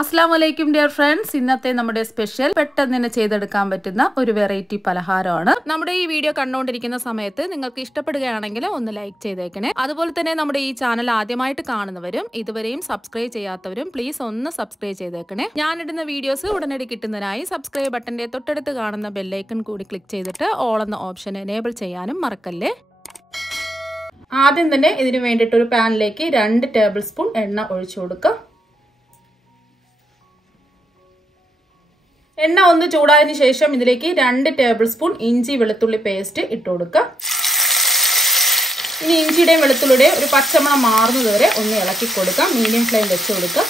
അസ്സലാമലൈക്കും dear friends, ഇന്നത്തെ നമ്മുടെ സ്പെഷ്യൽ പെട്ടെന്ന് തന്നെ ചെയ്തെടുക്കാൻ പറ്റുന്ന ഒരു വെറൈറ്റി പലഹാരമാണ്. നമ്മുടെ ഈ വീഡിയോ കണ്ടുകൊണ്ടിരിക്കുന്ന സമയത്ത് നിങ്ങൾക്ക് ഇഷ്ടപ്പെടുകയാണെങ്കിൽ ഒന്ന് ലൈക്ക് ചെയ്തേക്കണേ. അതുപോലെ തന്നെ നമ്മുടെ ഈ ചാനൽ ആദ്യമായിട്ട് കാണുന്നവരും ഇതുവരെയും സബ്സ്ക്രൈബ് ചെയ്യാത്തവരും പ്ലീസ് ഒന്ന് സബ്സ്ക്രൈബ് ചെയ്തേക്കണേ. ഞാനിടുന്ന വീഡിയോസ് ഉടനടി കിട്ടുന്നതിനായി സബ്സ്ക്രൈബ് ബട്ടന്റെ തൊട്ടടുത്ത് കാണുന്ന ബെല്ലൈക്കൺ കൂടി ക്ലിക്ക് ചെയ്തിട്ട് ഓൾ എന്ന ഓപ്ഷൻ എനേബിൾ ചെയ്യാനും മറക്കല്ലേ. ആദ്യം തന്നെ ഇതിനു വേണ്ടിയിട്ട് ഒരു പാനിലേക്ക് 2 ടേബിൾ സ്പൂൺ എണ്ണ ഒഴിച്ചു കൊടുക്കുക. എണ്ണ ഒന്ന് ചൂടായതിനു ശേഷം ഇതിലേക്ക് 2 ടേബിൾ സ്പൂൺ ഇഞ്ചി വെളുത്തുള്ളി പേസ്റ്റ് ഇട്ട് കൊടുക്കുക. ഇനി ഇഞ്ചിയുടെയും വെളുത്തുള്ളിയുടെയും ഒരു പച്ചമണം മാറുന്നത് വരെ ഒന്ന് ഇളക്കി കൊടുക്കാം. മീഡിയം ഫ്ലെയിം വെച്ച് കൊടുക്കുക.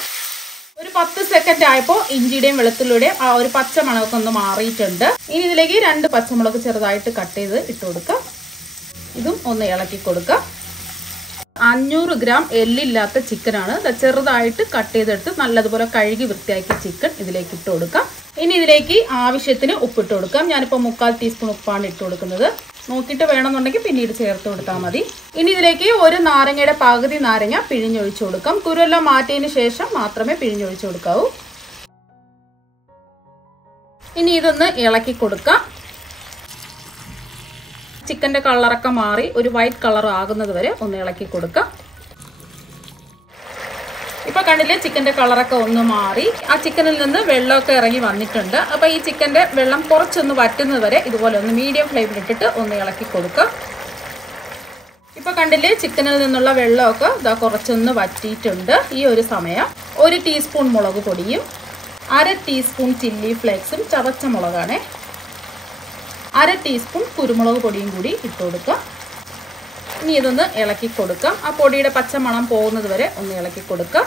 ഒരു 10 സെക്കൻഡ് ആയപ്പോൾ ഇഞ്ചിയുടെയും വെളുത്തുള്ളിയുടെയും ആ ഒരു പച്ചമണമൊക്കെ ഒന്ന് മാറിയിട്ടുണ്ട്. ഇനി ഇതിലേക്ക് 2 പച്ചമുളക് ചെറുതായിട്ട് കട്ട് ചെയ്ത് ഇട്ട് കൊടുക്കുക. ഇതും ഒന്ന് ഇളക്കി കൊടുക്കുക. 500 ഗ്രാം എല്ലില്ലാത്ത ചിക്കനാണ്. ചെറുതായിട്ട് കട്ട് ചെയ്തെടുത്ത് നല്ലതുപോലെ കഴുകി വൃത്തിയാക്കിയ ചിക്കൻ ഇതിലേക്ക് ഇട്ട് കൊടുക്കാം. ഇനി ഇതിലേക്ക് ആവശ്യത്തിന് ഉപ്പിട്ട് കൊടുക്കാം. ഞാനിപ്പോൾ 1/4 ടീസ്പൂൺ ഉപ്പാണ് ഇട്ട് കൊടുക്കുന്നത്. നോക്കിയിട്ട് വേണമെന്നുണ്ടെങ്കിൽ പിന്നീട് ചേർത്ത് കൊടുത്താൽ മതി. ഇനി ഇതിലേക്ക് ഒരു നാരങ്ങയുടെ പകുതി നാരങ്ങ പിഴിഞ്ഞൊഴിച്ചു കൊടുക്കാം. കുരുവെല്ലാം മാറ്റിയതിന് ശേഷം മാത്രമേ പിഴിഞ്ഞൊഴിച്ചു കൊടുക്കാവൂ. ഇനി ഇതൊന്ന് ഇളക്കി കൊടുക്കാം. ചിക്കൻ്റെ കളറൊക്കെ മാറി ഒരു വൈറ്റ് കളർ ആകുന്നത് വരെ ഒന്ന് ഇളക്കി കൊടുക്കാം. ഇപ്പൊ കണ്ടില്ലേ, ചിക്കൻ്റെ കളറൊക്കെ ഒന്ന് മാറി ആ ചിക്കനിൽ നിന്ന് വെള്ളമൊക്കെ ഇറങ്ങി വന്നിട്ടുണ്ട്. അപ്പൊ ഈ ചിക്കൻ്റെ വെള്ളം കുറച്ചൊന്ന് വറ്റുന്നത് വരെ ഇതുപോലെ ഒന്ന് മീഡിയം ഫ്ലെയിമിൽ ഇട്ടിട്ട് ഒന്ന് ഇളക്കി കൊടുക്കുക. ഇപ്പൊ കണ്ടില്ലേ, ചിക്കനിൽ നിന്നുള്ള വെള്ളമൊക്കെ ഇതാ കുറച്ചൊന്ന് വറ്റിയിട്ടുണ്ട്. ഈ ഒരു സമയം 1 ടീസ്പൂൺ മുളക് പൊടിയും 1/2 ടീസ്പൂൺ ചില്ലി ഫ്ലേക്സും ചതച്ച മുളകാണ്, 1/2 ടീസ്പൂൺ കുരുമുളക് പൊടിയും കൂടി ഇട്ട് കൊടുക്കുക. ഇനി ഇതൊന്ന് ഇളക്കി കൊടുക്കാം. ആ പൊടിയുടെ പച്ചമണം പോകുന്നത് വരെ ഒന്ന് ഇളക്കി കൊടുക്കുക.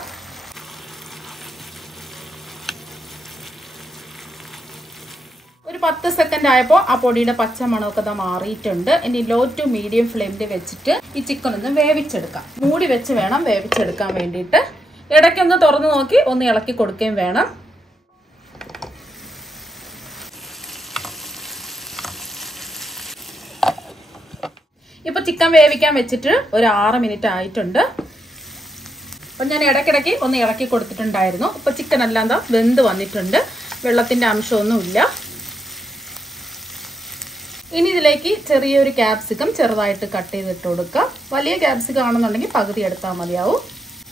ഒരു 10 സെക്കൻഡ് ആയപ്പോൾ ആ പൊടിയുടെ പച്ചമണമൊക്കെ മാറിയിട്ടുണ്ട്. ഇനി ലോ ടു മീഡിയം ഫ്ലെയിമിൽ വെച്ചിട്ട് ഈ ചിക്കൻ ഒന്ന് വേവിച്ചെടുക്കാം. മൂടി വെച്ച് വേണം വേവിച്ചെടുക്കാൻ വേണ്ടിയിട്ട്. ഇടയ്ക്കൊന്ന് തുറന്നു നോക്കി ഒന്ന് ഇളക്കി കൊടുക്കുകയും വേണം. ഇപ്പൊ ചിക്കൻ വേവിക്കാൻ വെച്ചിട്ട് ഒരു 6 മിനിറ്റ് ആയിട്ടുണ്ട്. അപ്പൊ ഞാൻ ഇടയ്ക്കിടയ്ക്ക് ഒന്ന് ഇളക്കി കൊടുത്തിട്ടുണ്ടായിരുന്നു. ഇപ്പൊ ചിക്കൻ എല്ലാം എന്താ വെന്ത് വന്നിട്ടുണ്ട്. വെള്ളത്തിന്റെ അംശമൊന്നുമില്ല. ഇനി ഇതിലേക്ക് ചെറിയൊരു ക്യാപ്സിക്കം ചെറുതായിട്ട് കട്ട് ചെയ്തിട്ട് കൊടുക്കുക. വലിയ ക്യാപ്സിക്കം ആണെന്നുണ്ടെങ്കിൽ പകുതി എടുത്താൽ മതിയാവും.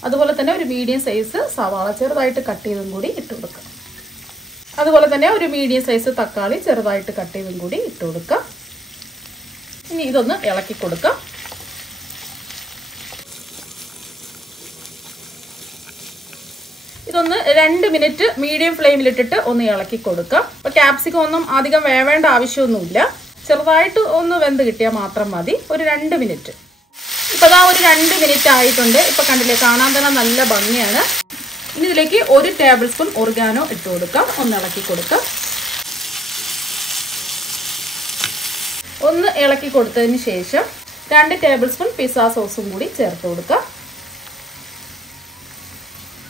അതുപോലെ തന്നെ ഒരു മീഡിയം സൈസ് സവാള ചെറുതായിട്ട് കട്ട് ചെയ്തും കൂടി ഇട്ട് കൊടുക്കുക. അതുപോലെ തന്നെ ഒരു മീഡിയം സൈസ് തക്കാളി ചെറുതായിട്ട് കട്ട് ചെയ്തും കൂടി ഇട്ട് കൊടുക്കുക. ഇനി ഇതൊന്ന് ഇളക്കി കൊടുക്കാം. ഇതൊന്ന് 2 മിനിറ്റ് മീഡിയം ഫ്ലെയിമിലിട്ടിട്ട് ഒന്ന് ഇളക്കി കൊടുക്കാം. അപ്പൊ ക്യാപ്സിക്കം ഒന്നും അധികം വേവേണ്ട ആവശ്യമൊന്നുമില്ല. ചെറുതായിട്ട് ഒന്ന് വെന്ത് കിട്ടിയാൽ മാത്രം മതി. ഒരു 2 മിനിറ്റ്. ഇപ്പൊ അതാ ഒരു 2 മിനിറ്റ് ആയിട്ടുണ്ട്. ഇപ്പൊ കണ്ടില്ലേ, കാണാൻ തന്നെ നല്ല ഭംഗിയാണ്. ഇനി ഇതിലേക്ക് 1 ടേബിൾ സ്പൂൺ ഒറിഗാനോ ഇട്ട് കൊടുക്കാം. ഒന്ന് ഇളക്കി കൊടുക്കാം. ഒന്ന് ഇളക്കി കൊടുത്തതിന് ശേഷം 2 ടേബിൾ സ്പൂൺ പിസ്സ സോസും കൂടി ചേർത്ത് കൊടുക്കുക.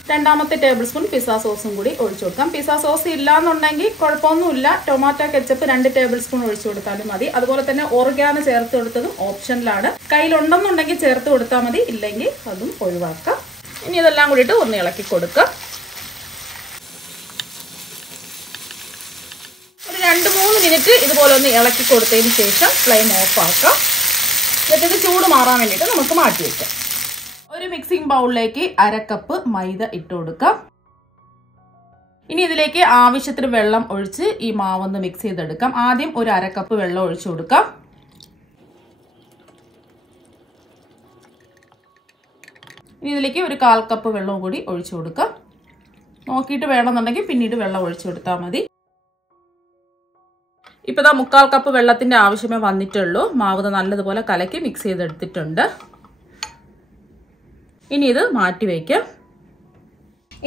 രണ്ടാമത്തെ ടേബിൾ സ്പൂൺ പിസ്സ സോസും കൂടി ഒഴിച്ചു കൊടുക്കാം. പിസ്സ സോസ് ഇല്ലാന്നുണ്ടെങ്കിൽ കുഴപ്പമൊന്നുമില്ല. ടൊമാറ്റോ കെച്ചപ്പ് 2 ടേബിൾ സ്പൂൺ ഒഴിച്ചു കൊടുത്താലും മതി. അതുപോലെ തന്നെ ഓർഗാനോ ചേർത്ത് കൊടുത്തതും ഓപ്ഷനിലാണ്. കയ്യിലുണ്ടെന്നുണ്ടെങ്കിൽ ചേർത്ത് കൊടുത്താൽ മതി, ഇല്ലെങ്കിൽ അതും ഒഴിവാക്കാം. ഇനി ഇതെല്ലാം കൂടിയിട്ട് ഒന്ന് ഇളക്കി കൊടുക്കുക. ഒരു 2-3 മിനിറ്റ് ഇതുപോലെ ഒന്ന് ഇളക്കി കൊടുത്തതിന് ശേഷം ഫ്ലെയിം ഓഫ് ആക്കാം. എന്നിട്ട് ഇത് ചൂട് മാറാൻ വേണ്ടിയിട്ട് നമുക്ക് മാറ്റി വയ്ക്കാം. ഒരു മിക്സിംഗ് ബൗളിലേക്ക് 1/2 കപ്പ് മൈദ ഇട്ട് കൊടുക്കാം. ഇനി ഇതിലേക്ക് ആവശ്യത്തിന് വെള്ളം ഒഴിച്ച് ഈ മാവൊന്ന് മിക്സ് ചെയ്തെടുക്കാം. ആദ്യം ഒരു 1/2 കപ്പ് വെള്ളം ഒഴിച്ചു കൊടുക്കാം. ഇനി ഇതിലേക്ക് ഒരു 1/4 കപ്പ് വെള്ളവും കൂടി ഒഴിച്ചു കൊടുക്കാം. നോക്കിയിട്ട് വേണമെന്നുണ്ടെങ്കിൽ പിന്നീട് വെള്ളം ഒഴിച്ചു കൊടുത്താൽ മതി. ഇപ്പൊ ഇതാ 1/4 കപ്പ് വെള്ളത്തിന്റെ ആവശ്യമേ വന്നിട്ടുള്ളൂ. മാവ് നല്ലതുപോലെ കലക്കി മിക്സ് ചെയ്തെടുത്തിട്ടുണ്ട്. ഇനി ഇത് മാറ്റി വയ്ക്കാം.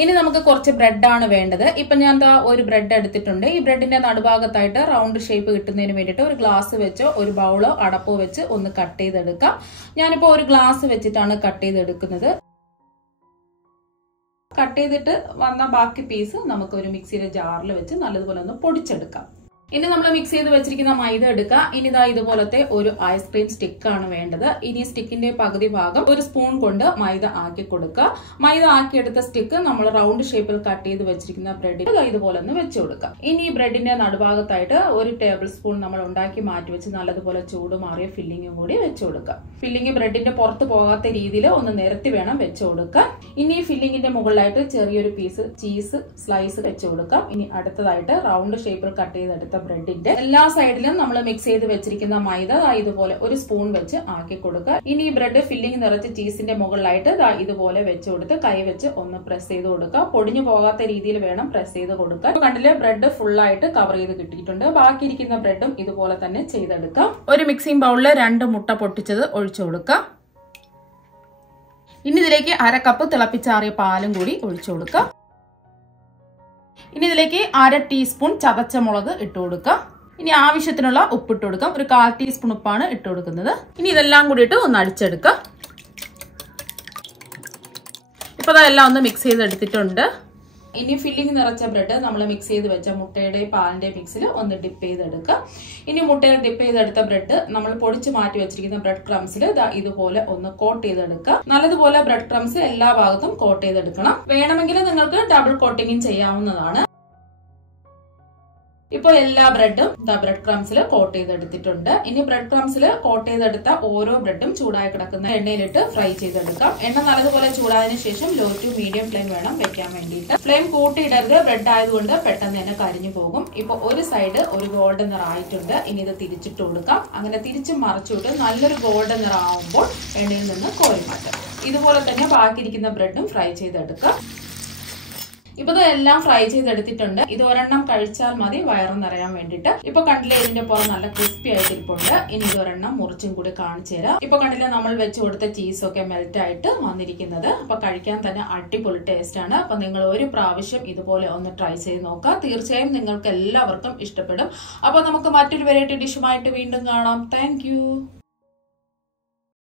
ഇനി നമുക്ക് കുറച്ച് ബ്രെഡാണ് വേണ്ടത്. ഇപ്പൊ ഞാൻ ഒരു ബ്രെഡ് എടുത്തിട്ടുണ്ട്. ഈ ബ്രെഡിന്റെ നടുഭാഗത്തായിട്ട് റൗണ്ട് ഷേപ്പ് കിട്ടുന്നതിന് വേണ്ടിയിട്ട് ഒരു ഗ്ലാസ് വെച്ചോ ഒരു ബൗളോ അടപ്പോ വെച്ച് ഒന്ന് കട്ട് ചെയ്തെടുക്കാം. ഞാനിപ്പോൾ ഒരു ഗ്ലാസ് വെച്ചിട്ടാണ് കട്ട് ചെയ്തെടുക്കുന്നത്. കട്ട് ചെയ്തിട്ട് വന്ന ബാക്കി പീസ് നമുക്ക് ഒരു മിക്സിയുടെ ജാറിൽ വെച്ച് നല്ലതുപോലെ ഒന്ന് പൊടിച്ചെടുക്കാം. ഇനി നമ്മൾ മിക്സ് ചെയ്ത് വെച്ചിരിക്കുന്ന മൈദ എടുക്കുക. ഇനി ഇതാ ഇതുപോലത്തെ ഒരു ഐസ്ക്രീം സ്റ്റിക്കാണ് വേണ്ടത്. ഇനി സ്റ്റിക്കിന്റെ പകുതി ഭാഗം ഒരു സ്പൂൺ കൊണ്ട് മൈദ ആക്കി കൊടുക്കുക. മൈദ ആക്കിയെടുത്ത സ്റ്റിക്ക് നമ്മൾ റൗണ്ട് ഷേപ്പിൽ കട്ട് ചെയ്ത് വെച്ചിരിക്കുന്ന ബ്രെഡിൽ ഇതുപോലെ ഒന്ന് വെച്ച് കൊടുക്കുക. ഇനി ഈ ബ്രെഡിന്റെ നടുഭാഗത്തായിട്ട് ഒരു ടേബിൾ സ്പൂൺ നമ്മൾ ഉണ്ടാക്കി മാറ്റി വെച്ച് നല്ലതുപോലെ ചൂട് മാറിയ ഫില്ലിങ്ങും കൂടി വെച്ച് കൊടുക്കുക. ഫില്ലിങ് ബ്രെഡിന്റെ പുറത്ത് പോകാത്ത രീതിയിൽ ഒന്ന് നിരത്തി വേണം വെച്ച് കൊടുക്കുക. ഇനി ഈ ഫില്ലിങ്ങിന്റെ മുകളിലായിട്ട് ചെറിയൊരു പീസ് ചീസ് സ്ലൈസ് വെച്ച് കൊടുക്കാം. ഇനി അടുത്തതായിട്ട് റൗണ്ട് ഷേപ്പിൽ കട്ട് ചെയ്തെടുത്ത ബ്രെഡിന്റെ എല്ലാ സൈഡിലും നമ്മൾ മിക്സ് ചെയ്ത് വെച്ചിരിക്കുന്ന മൈദ ഇതുപോലെ ഒരു സ്പൂൺ വെച്ച് ആക്കി കൊടുക്കുക. ഇനി ഈ ബ്രെഡ് ഫില്ലിംഗ് നിറച്ച് ചീസിന്റെ മുകളിലായിട്ട് ഇതുപോലെ വെച്ച് കൊടുത്ത് കൈ വെച്ച് ഒന്ന് പ്രസ് ചെയ്ത് കൊടുക്കുക. പൊടിഞ്ഞു പോകാത്ത രീതിയിൽ വേണം പ്രസ് ചെയ്ത് കൊടുക്കുക. കണ്ടില്ലേ, ബ്രെഡ് ഫുൾ ആയിട്ട് കവർ ചെയ്ത് കിട്ടിയിട്ടുണ്ട്. ബാക്കിയിരിക്കുന്ന ബ്രെഡും ഇതുപോലെ തന്നെ ചെയ്തെടുക്കാം. ഒരു മിക്സിംഗ് ബൗളിൽ 2 മുട്ട പൊട്ടിച്ചത് ഒഴിച്ചു കൊടുക്കുക. ഇനി ഇതിലേക്ക് 1/2 കപ്പ് തിളപ്പിച്ചാറിയ പാലും കൂടി ഒഴിച്ചു കൊടുക്കുക. ഇനി ഇതിലേക്ക് 1/2 ടീസ്പൂൺ ചതച്ച മുളക് ഇട്ട് കൊടുക്കുക. ഇനി ആവശ്യത്തിനുള്ള ഉപ്പ് ഇട്ട് കൊടുക്കാം. ഒരു 1/4 ടീസ്പൂൺ ഉപ്പാണ് ഇട്ട് കൊടുക്കുന്നത്. ഇനി ഇതെല്ലാം കൂടിയിട്ട് ഒന്ന് അടിച്ചെടുക്കാം. ഇപ്പൊ അതെല്ലാം ഒന്ന് മിക്സ് ചെയ്തെടുത്തിട്ടുണ്ട്. ഇനി ഫില്ലിംഗ് നിറച്ച ബ്രെഡ് നമ്മൾ മിക്സ് ചെയ്ത് വെച്ച മുട്ടയുടെ പാലിന്റെ മിക്സിൽ ഒന്ന് ഡിപ്പ് ചെയ്തെടുക്കുക. ഇനി മുട്ടയിൽ ഡിപ്പ് ചെയ്തെടുത്ത ബ്രെഡ് നമ്മൾ പൊടിച്ച് മാറ്റി വെച്ചിരിക്കുന്ന ബ്രെഡ് ക്രംസിൽ ഇതുപോലെ ഒന്ന് കോട്ട് ചെയ്തെടുക്കുക. നല്ലതുപോലെ ബ്രെഡ് ക്രംസ് എല്ലാ ഭാഗത്തും കോട്ട് ചെയ്തെടുക്കണം. വേണമെങ്കിൽ നിങ്ങൾക്ക് ഡബിൾ കോട്ടിങ്ങും ചെയ്യാവുന്നതാണ്. ഇപ്പോൾ എല്ലാ ബ്രെഡും ബ്രെഡ് ക്രംസിൽ കോട്ട് ചെയ്തെടുത്തിട്ടുണ്ട്. ഇനി ബ്രെഡ് ക്രംസിൽ കോട്ട് ചെയ്തെടുത്ത ഓരോ ബ്രെഡും ചൂടായി കിടക്കുന്ന എണ്ണയിലിട്ട് ഫ്രൈ ചെയ്തെടുക്കാം. എണ്ണ നല്ലതുപോലെ ചൂടായതിനു ശേഷം ലോ ടു മീഡിയം ഫ്ലെയിം വേണം വെക്കാൻ വേണ്ടിയിട്ട്. ഫ്ലെയിം കൂട്ടിയിടരുത്, ബ്രെഡ് ആയതുകൊണ്ട് പെട്ടെന്ന് തന്നെ കരിഞ്ഞു പോകും. ഇപ്പൊ ഒരു സൈഡ് ഒരു ഗോൾഡൻ നിറം ആയിട്ടുണ്ട്. ഇനി ഇത് തിരിച്ചിട്ട് കൊടുക്കാം. അങ്ങനെ തിരിച്ചും മറിച്ചിട്ട് നല്ലൊരു ഗോൾഡൻ നിറം ആവുമ്പോൾ എണ്ണയിൽ നിന്ന് കോരി മാറ്റാം. ഇതുപോലെ തന്നെ ബാക്കിയിരിക്കുന്ന ബ്രെഡും ഫ്രൈ ചെയ്തെടുക്കാം. ഇപ്പൊ ഇതെല്ലാം ഫ്രൈ ചെയ്തെടുത്തിട്ടുണ്ട്. ഇത് ഒരെണ്ണം കഴിച്ചാൽ മതി വയറ് നിറയാൻ വേണ്ടിയിട്ട്. ഇപ്പൊ കണ്ടില്ലേ, ഇതിന്റെ പുറം നല്ല ക്രിസ്പി ആയിട്ടിരിപ്പുണ്ട്. ഇനി ഇത് ഒരെണ്ണം മുറിച്ചും കൂടി കാണിച്ചു തരാം. ഇപ്പൊ കണ്ടില്ലേ, നമ്മൾ വെച്ച് കൊടുത്ത ചീസൊക്കെ മെൽറ്റ് ആയിട്ട് വന്നിരിക്കുന്നത്. അപ്പൊ കഴിക്കാൻ തന്നെ അടിപൊളി ടേസ്റ്റ് ആണ്. അപ്പൊ നിങ്ങൾ ഒരു പ്രാവശ്യം ഇതുപോലെ ഒന്ന് ട്രൈ ചെയ്ത് നോക്കുക. തീർച്ചയായും നിങ്ങൾക്ക് എല്ലാവർക്കും ഇഷ്ടപ്പെടും. അപ്പൊ നമുക്ക് മറ്റൊരു വെറൈറ്റി ഡിഷുമായിട്ട് വീണ്ടും കാണാം. താങ്ക്